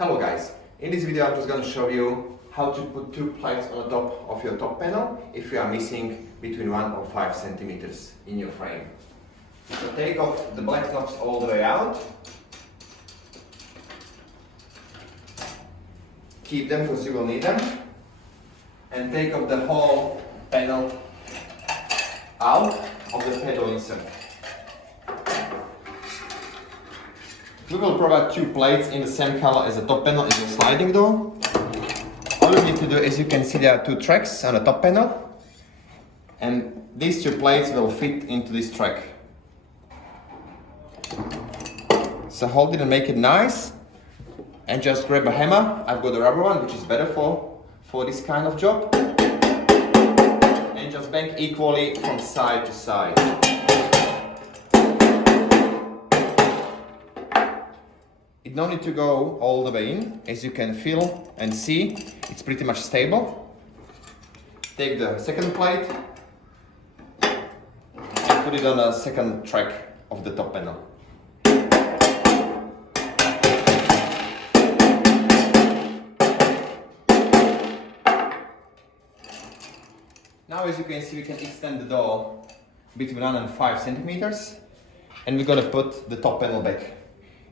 Hello guys, in this video I'm just going to show you how to put two plates on the top of your top panel if you are missing between 1 or 5 centimeters in your frame. So take off the black knobs all the way out, keep them because you will need them, and take off the whole panel out of the pedal insert. We will provide two plates in the same color as the top panel is the sliding door. All you need to do is, you can see there are two tracks on the top panel, and these two plates will fit into this track. So hold it and make it nice, and just grab a hammer. I've got a rubber one which is better for this kind of job, and just bang equally from side to side. It don't need to go all the way in. As you can feel and see, it's pretty much stable. Take the second plate and put it on the second track of the top panel. Now, as you can see, we can extend the door between 1 and 5 centimeters, and we're gonna put the top panel back.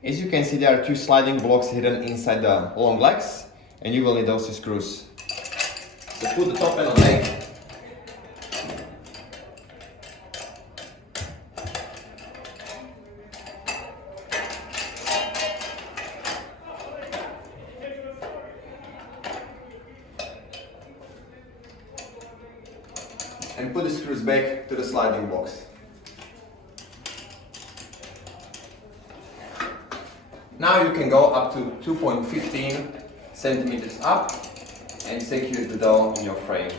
As you can see, there are two sliding blocks hidden inside the long legs, and you will need those two screws. So put the top panel back. And put the screws back to the sliding blocks. Now you can go up to 2.15 centimeters up and secure the door in your frame.